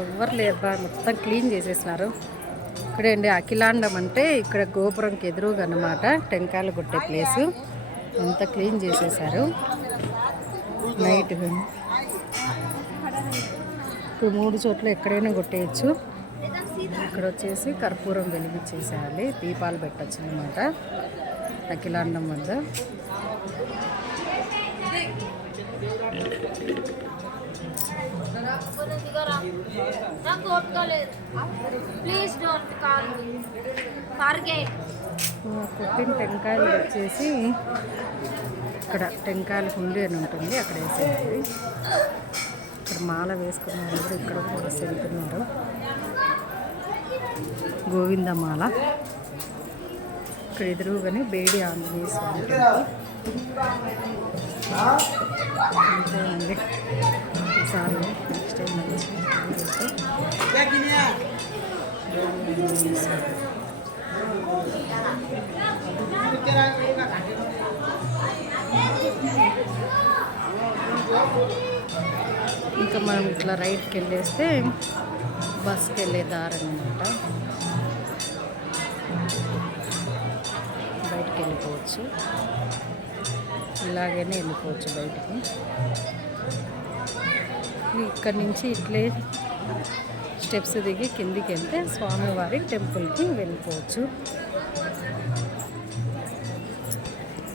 ఎవరు లేరు మొత్తం క్లీన్ చేసేసినారు. ఇక్కడే అండి అఖిలాండం అంటే ఇక్కడ గోపురంకి ఎదురుగా అనమాట టెంకాయలు కొట్టే ప్లేసు. అంతా క్లీన్ చేసేసారు. నైట్ ఇప్పుడు మూడు చోట్ల ఎక్కడైనా కొట్టేయచ్చు. ఇక్కడ వచ్చేసి కర్పూరం వెలిగించేసేయాలి దీపాలు పెట్టచ్చు అనమాట అఖిలాండం వద్ద. నాకు ఓపిక లేదు. ప్లీజ్ డోంట్ కాల్ ఫర్గెట్ ఆ కొట్టిన టెంకాయలు వచ్చేసి ఇక్కడ టెంకాయల హుండీ అని ఉంటుంది అక్కడ వేసేది ఇక్కడ మాల వేసుకున్న వాళ్ళు కూడా ఇక్కడ కూడా వెళ్తున్నారు. గోవింద మాల. ఇక్కడ ఎదురుగానే బేడి ఆంజనేయ స్వామి అంతే అండి. ఈసారి ఇంకా మనం ఇట్లా రైట్కి వెళ్ళేస్తే బస్కి వెళ్ళే దారి అనమాట బయటికి వెళ్ళిపోవచ్చు. ఇలాగనే వెళ్ళిపోవచ్చు బయటికి. ఇక్కడ నుంచి ఇట్లే స్టెప్స్ దిగి కిందికి వెళ్తే స్వామివారి టెంపుల్కి వెళ్ళిపోవచ్చు.